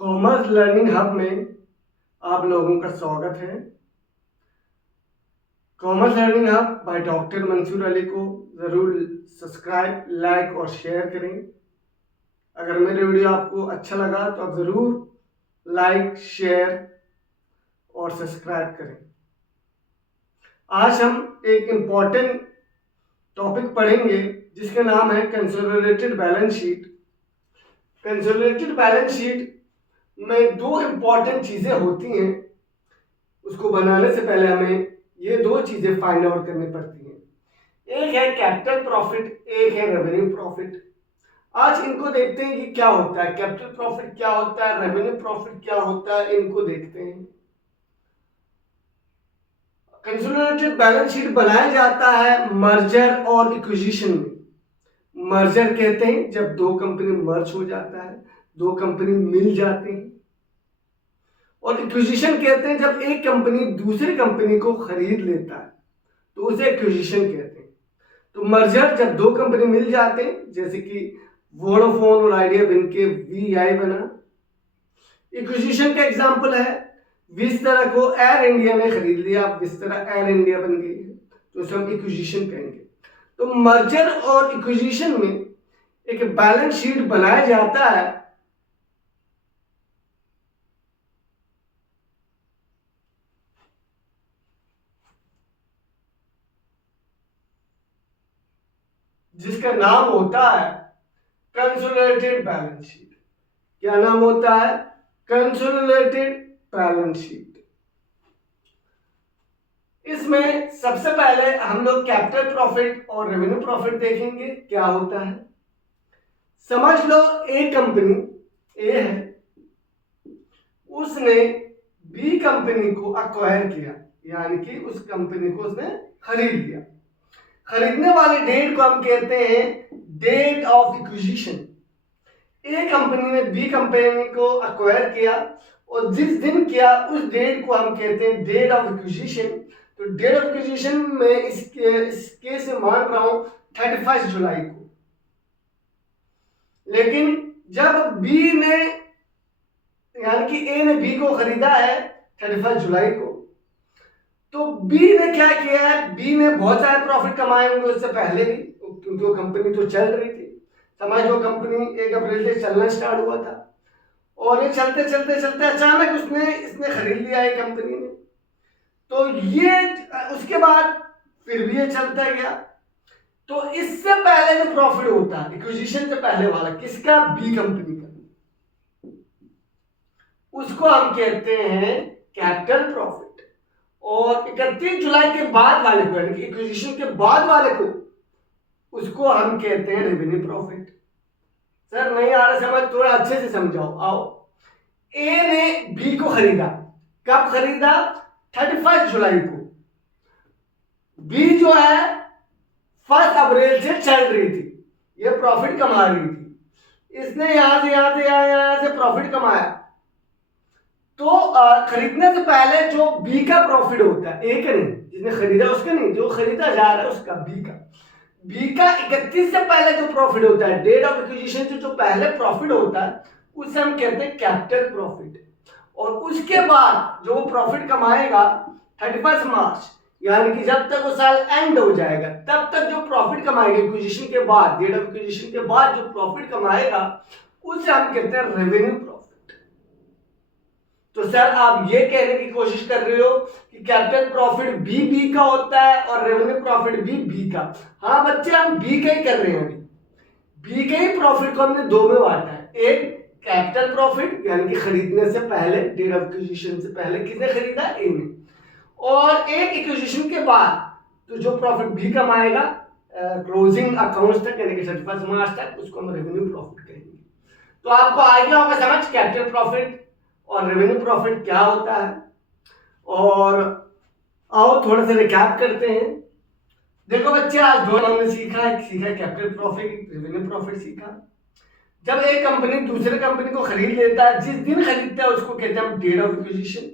Commerce learning hub में आप लोगों का स्वागत है। Commerce learning hub by doctor Mansoor Ali को ज़रूर सब्सक्राइब, लाइक और शेयर करें। अगर मेरे वीडियो आपको अच्छा लगा तो आप ज़रूर लाइक, शेयर और सब्सक्राइब करें। आज हम एक इम्पॉर्टेंट टॉपिक पढ़ेंगे जिसका नाम है consolidated balance sheet. Consolidated balance sheet में दो इम्पॉर्टेंट चीज़ें होती हैं। उसको बनाने से पहले हमें ये दो चीज़ें फाइंड आउट करनी पड़ती हैं। एक है कैपिटल प्रॉफिट, एक है रेवेन्यू प्रॉफिट। आज इनको देखते हैं कि क्या होता है, कैपिटल प्रॉफिट क्या होता है, रेवेन्यू प्रॉफिट क्या होता है, इनको देखते हैं। कंसोलिडेटेड बैलेंस शीट बनाया जाता है मर्जर और इक्विजिशन में। मर्जर कहते हैं जब दो कंपनी मर्ज हो जाता है, दो कंपनी मिल जाते हैं। और इक्विजिशन कहते हैं जब एक कंपनी दूसरी कंपनी को खरीद लेता है तो उसे इक्विजिशन कहते हैं। तो मर्जर जब दो कंपनी मिल जाते हैं, जैसे कि वोडाफोन और आइडिया बनके वीआई बना। इक्विजिशन का एग्जांपल है विस्तारा को एयर इंडिया ने खरीद लिया, विस्तारा एयर इंडिया बन गई है, तो उसे हम इक्विजिशन कहेंगे। तो मर्जर और इक्विजिशन में एक बैलेंस शीट बनाया जाता है जिसका नाम होता है कंसोलिडेटेड बैलेंस शीट। क्या नाम होता है? Consolidated balance sheet. इसमें सबसे पहले हम लोग कैपिटल प्रॉफिट और रेवेन्यू प्रॉफिट देखेंगे क्या होता है। समझ लो एक कंपनी ए है, उसने बी कंपनी को अक्वायर किया, यानी कि उस कंपनी को उसने खरीद लिया। खरीदने वाली डेट को हम कहते हैं date of acquisition. A company ने बी कंपनी को अक्वायर किया और जिस दिन किया उस डेट को हम कहते हैं डेट ऑफ इक्विजिशन। तो डेट ऑफ इक्विजिशन में इसके से मान रहा हूं 31 जुलाई को। लेकिन जब बी ने यानी कि ए ने बी को खरीदा है 31 जुलाई को, तो बी ने क्या किया है, बी ने बहुत सारे प्रॉफिट कमाए होंगे उससे पहले भी, क्योंकि वो कंपनी तो चल रही थी। समझ लो कंपनी 1 अप्रैल से चलना स्टार्ट हुआ था और ये चलते चलते चलते अचानक इसने खरीद लिया है कंपनी ने। तो ये उसके बाद फिर भी ये चलता गया। तो इससे पहले जो प्रॉफिट होता है इक्विजिशन से पहले वाला किसका, बी कंपनी का, उसको हम कहते हैं कैपिटल प्रॉफिट। और 31 जुलाई के बाद वाले को यानी कि इक्विजिशन के बाद वाले को उसको हम कहते हैं रेवेन्यू प्रॉफिट। सर नहीं आ रहा समझ, थोड़ा अच्छे से समझाओ। आओ, ए ने बी को खरीदा, कब खरीदा? 31 जुलाई को। बी जो है 1 अप्रैल से चल रही थी, ये प्रॉफिट कमा रही थी। इसने यहां से प्रॉफिट कमाया। तो खरीदने से पहले जो बी का प्रॉफिट होता है, ए का नहीं, जिसने खरीदा उसका नहीं, जो खरीदा जा रहा है उसका, बी का 31 से पहले जो प्रॉफिट होता है, डेट ऑफ एक्विजिशन से जो पहले प्रॉफिट होता है उसे हम कहते हैं कैपिटल प्रॉफिट। और उसके बाद जो प्रॉफिट कमाएगा 31 मार्च, यानी कि जब तक वो साल एंड हो जाएगा तब तक जो प्रॉफिट कमाएगा इक्विजिशन के बाद, डेट ऑफ एक्विजिशन के बाद जो प्रॉफिट कमाएगा उसे हम कहते हैं रेवेन्यू प्रॉफिट। तो सर आप ये कहने की कोशिश कर रहे हो कि कैपिटल प्रॉफिट बी का होता है और रेवेन्यू प्रॉफिट भी बी का। हाँ बच्चे, हम बी का ही कर रहे हैं। अभी बी के ही प्रॉफिट को हमने दो में बांटा है। एक कैपिटल प्रॉफिट यानी कि खरीदने से पहले, डेट ऑफ एक्विजिशन से पहले किसने खरीदा, ए ने। और एक एक्विजिशन के बाद तो जो प्रॉफिट बी कमाएगा क्लोजिंग अकाउंट्स तक यानी कि 31 मार्च तक, उसको हम रेवेन्यू प्रॉफिट कहेंगे। तो आपको आ गया होगा समझ कैपिटल प्रॉफिट और रेवेन्यू प्रॉफिट क्या होता है। और आओ थोड़ा सा रिकैप करते हैं। देखो बच्चे, आज दो हमने सीखा कैपिटल प्रॉफिट, रेवेन्यू प्रॉफिट सीखा। जब एक कंपनी दूसरे कंपनी को खरीद लेता है, जिस दिन खरीदता है उसको कहते हैं हम date of acquisition.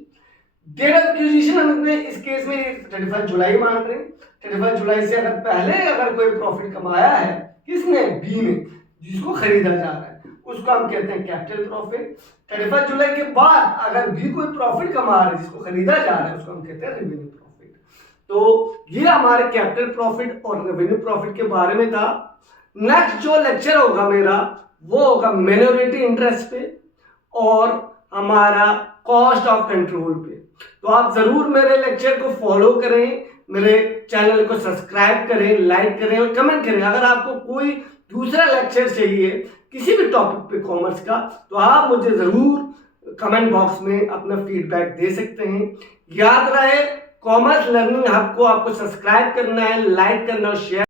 Date of acquisition हमने इस केस में 31 जुलाई मान रहे हैं। 31 जुलाई से अगर पहले कोई प्रॉफिट कमाया है किसने, बी ने, जिसको खरीदा जा रहा है, उसको हम कहते हैं कैपिटल प्रॉफिट। 31 जुलाई के बाद अगर भी कोई प्रॉफिट कमा रहा है जिसको खरीदा जा रहा है उसको हम कहते हैं रेवेन्यू प्रॉफिट। तो ये हमारे कैपिटल प्रॉफिट और रेवेन्यू प्रॉफिट के बारे में था। नेक्स्ट जो लेक्चर होगा मेरा वो होगा मिनोरिटी इंटरेस्ट पे और हमारा कॉस्ट ऑफ कंट्रोल पे। तो आप जरूर मेरे लेक्चर को फॉलो करें, मेरे चैनल को सब्सक्राइब करें, लाइक करें और कमेंट करें। अगर आपको कोई दूसरा लेक्चर चाहिए किसी भी टॉपिक पे कॉमर्स का तो आप मुझे जरूर कमेंट बॉक्स में अपना फीडबैक दे सकते हैं। याद रहे कॉमर्स लर्निंग हब को आपको सब्सक्राइब करना है, लाइक करना और शेयर